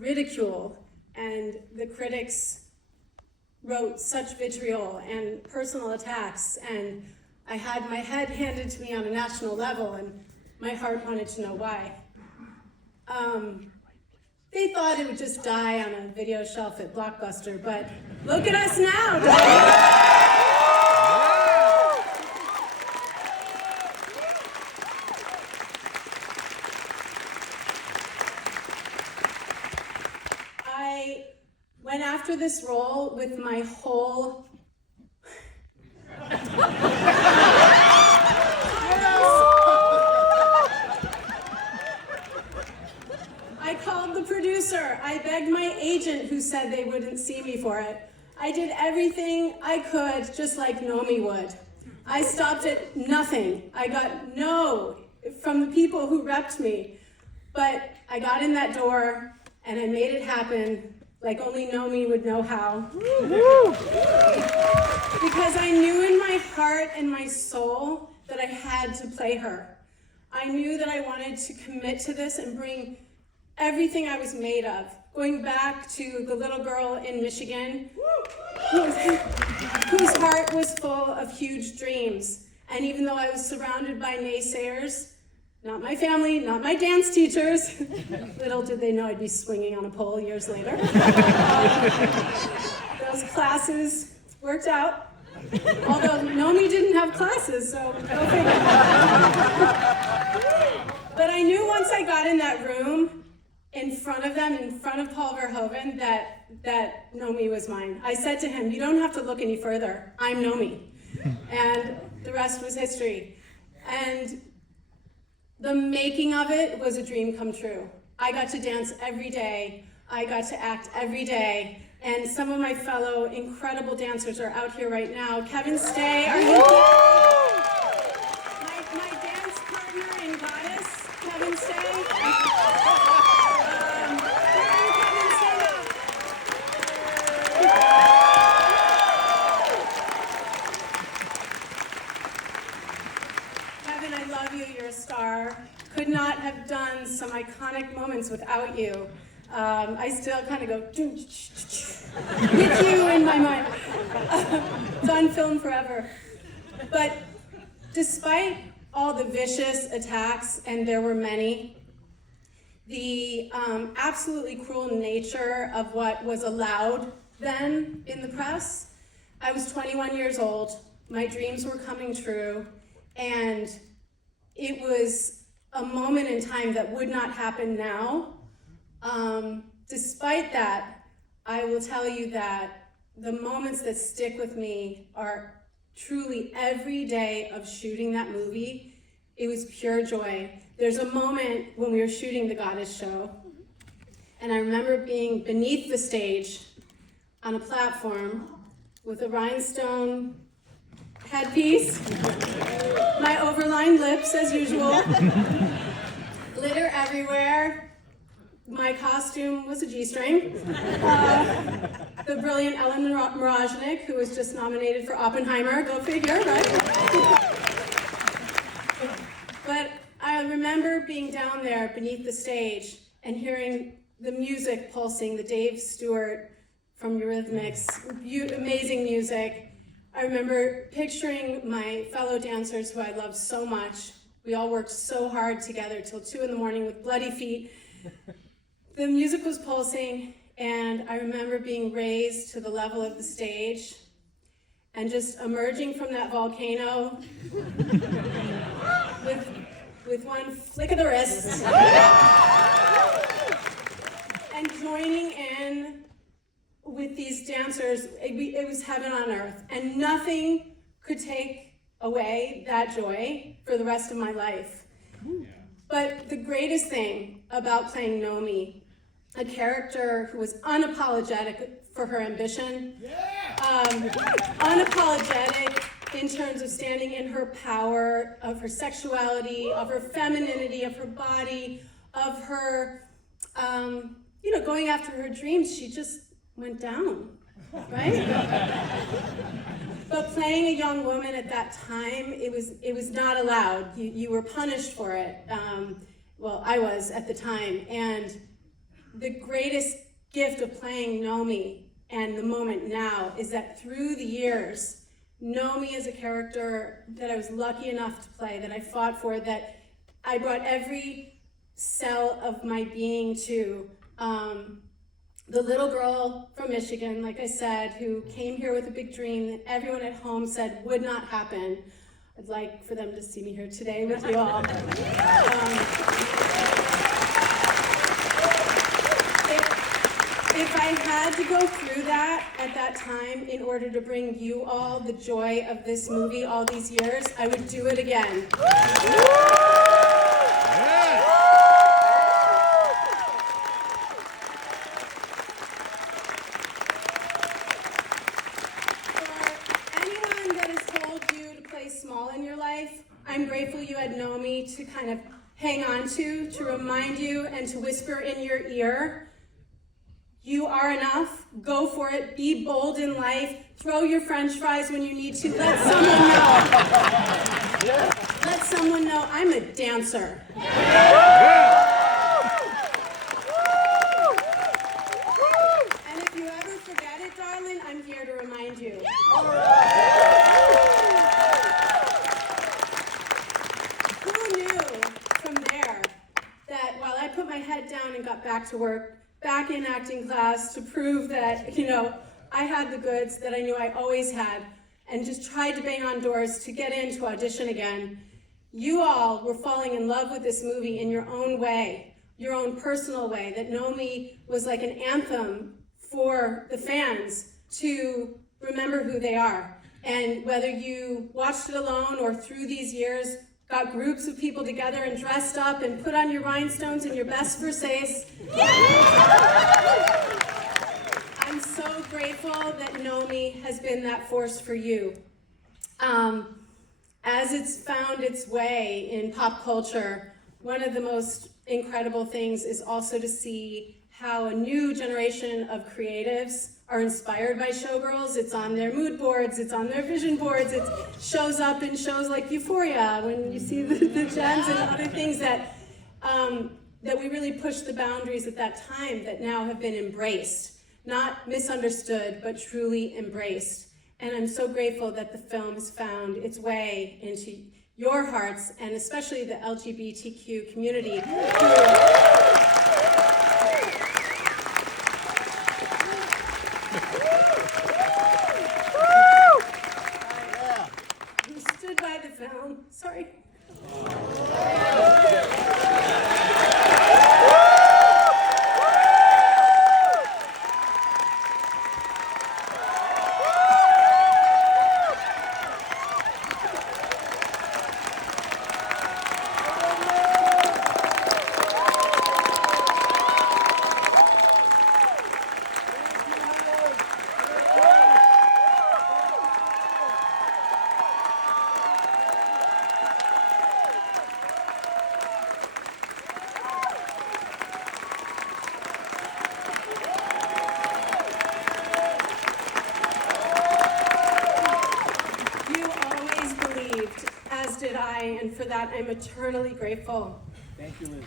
ridicule, and the critics wrote such vitriol and personal attacks, and I had my head handed to me on a national level, and my heart wanted to know why. They thought it would just die on a video shelf at Blockbuster, but look at us now. I went after this role with my whole I called the producer. I begged my agent, who said they wouldn't see me for it. I did everything I could, just like Nomi would. I stopped at nothing. I got no from the people who repped me. But I got in that door, and I made it happen like only Nomi would know how. Because I knew in my heart and my soul that I had to play her. I knew that I wanted to commit to this and bring everything I was made of. Going back to the little girl in Michigan whose heart was full of huge dreams. And even though I was surrounded by naysayers, not my family, not my dance teachers, little did they know I'd be swinging on a pole years later. Those classes worked out. Although Nomi didn't have classes, so go figure. But I knew once I got in that room, in front of them, in front of Paul Verhoeven, that Nomi was mine. I said to him, you don't have to look any further. I'm Nomi. And the rest was history. And the making of it was a dream come true. I got to dance every day. I got to act every day. And some of my fellow incredible dancers are out here right now. Kevin Stay, are you here? My dance partner in Goddess, Kevin Stay. Kevin, I love you, you're a star. Could not have done some iconic moments without you. I still kind of go with you in my mind. It's on film forever. But despite all the vicious attacks, and there were many, the absolutely cruel nature of what was allowed then in the press, I was 21 years old, my dreams were coming true, and it was a moment in time that would not happen now. Despite that, I will tell you that the moments that stick with me are truly every day of shooting that movie. It was pure joy. There's a moment when we were shooting the Goddess show, and I remember being beneath the stage on a platform with a rhinestone headpiece, my overlined lips as usual, glitter everywhere. My costume was a G-string. The brilliant Ellen Moroznik, who was just nominated for Oppenheimer, go figure, right? But I remember being down there beneath the stage and hearing the music pulsing, the Dave Stewart from Eurythmics, amazing music. I remember picturing my fellow dancers who I loved so much. We all worked so hard together till 2 in the morning with bloody feet. The music was pulsing, and I remember being raised to the level of the stage and just emerging from that volcano with one flick of the wrist and joining in with these dancers. It was heaven on earth, and nothing could take away that joy for the rest of my life. But the greatest thing about playing Nomi, a character who was unapologetic for her ambition, unapologetic in terms of standing in her power, of her sexuality, of her femininity, of her body, of her, going after her dreams, she just went down, right? But playing a young woman at that time, it was not allowed. You were punished for it. Well, I was at the time, and the greatest gift of playing Nomi and the moment now is that through the years, Nomi is a character that I was lucky enough to play, that I fought for, that I brought every cell of my being to. The little girl from Michigan, like I said, who came here with a big dream that everyone at home said would not happen. I'd like for them to see me here today with you all. If I had to go through that at that time in order to bring you all the joy of this movie all these years, I would do it again. I'm grateful you had Nomi to kind of hang on to remind you and to whisper in your ear, you are enough, go for it, be bold in life, throw your french fries when you need to, let someone know. Let someone know I'm a dancer. And if you ever forget it, darling, I'm here to remind you. Put my head down and got back to work, back in acting class to prove that, I had the goods that I knew I always had, and just tried to bang on doors to get in to audition again. You all were falling in love with this movie in your own way, your own personal way, that Nomi was like an anthem for the fans to remember who they are. And whether you watched it alone or through these years, got groups of people together and dressed up and put on your rhinestones and your best Versace. I'm so grateful that Nomi has been that force for you. As it's found its way in pop culture, one of the most incredible things is also to see how a new generation of creatives are inspired by Showgirls. It's on their mood boards, it's on their vision boards, it shows up in shows like Euphoria when you see the gems and other things that we really pushed the boundaries at that time that now have been embraced. Not misunderstood, but truly embraced. And I'm so grateful that the film has found its way into your hearts, and especially the LGBTQ community. Who stood by the film. Sorry. Did I, and for that I'm eternally grateful. Thank you, Liz.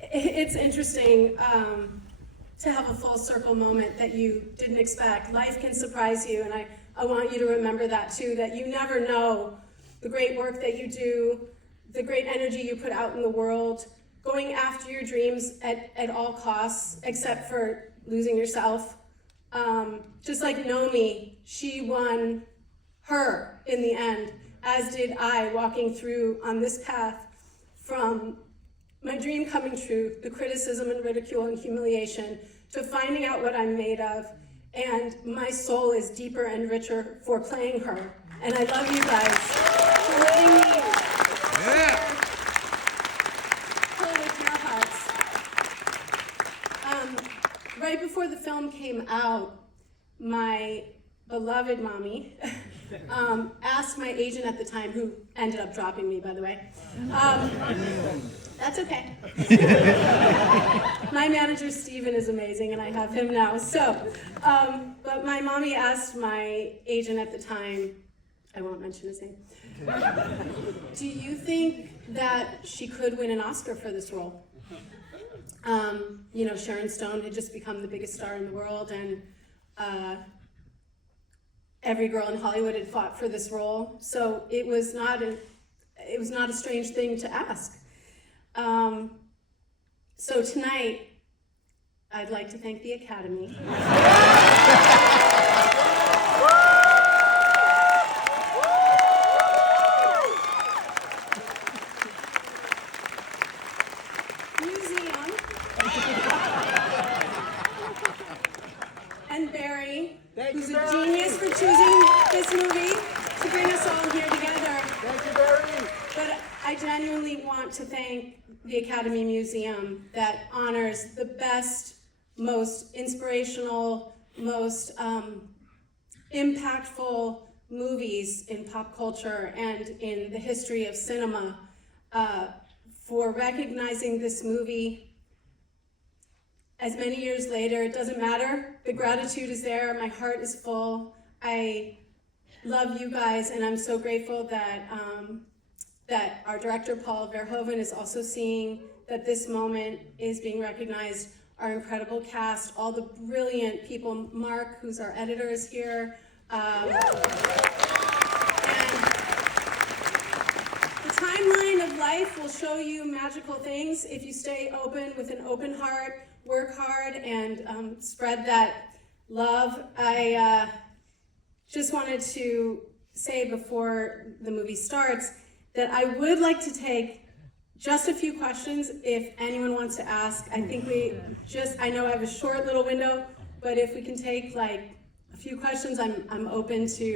It's interesting to have a full circle moment that you didn't expect. Life can surprise you, and I want you to remember that too, that you never know the great work that you do, the great energy you put out in the world, going after your dreams at all costs, except for losing yourself. Just like Nomi, she won her in the end, as did I, walking through on this path from my dream coming true, the criticism and ridicule and humiliation, to finding out what I'm made of, and my soul is deeper and richer for playing her. And I love you guys for letting me play with your hearts. Right before the film came out, my beloved mommy asked my agent at the time, who ended up dropping me, by the way. That's okay. My manager, Steven, is amazing, and I have him now. So, but my mommy asked my agent at the time, I won't mention his name, do you think that she could win an Oscar for this role. You know, Sharon Stone had just become the biggest star in the world, and every girl in Hollywood had fought for this role. So it was not a strange thing to ask. So tonight, I'd like to thank the Academy. Museum. And Barry, who's a genius for choosing this movie to bring us all here together. Thank you, Barry. But I genuinely want to thank the Academy Museum that honors the best, most inspirational, most impactful movies in pop culture and in the history of cinema, for recognizing this movie. As many years later, it doesn't matter. The gratitude is there. My heart is full. I love you guys, and I'm so grateful that that our director, Paul Verhoeven, is also seeing that this moment is being recognized. Our incredible cast, all the brilliant people, Mark, who's our editor, is here. And the timeline of life will show you magical things if you stay open with an open heart, work hard, and spread that love. I just wanted to say before the movie starts that I would like to take just a few questions if anyone wants to ask. I think I know I have a short little window, but if we can take like a few questions, I'm open to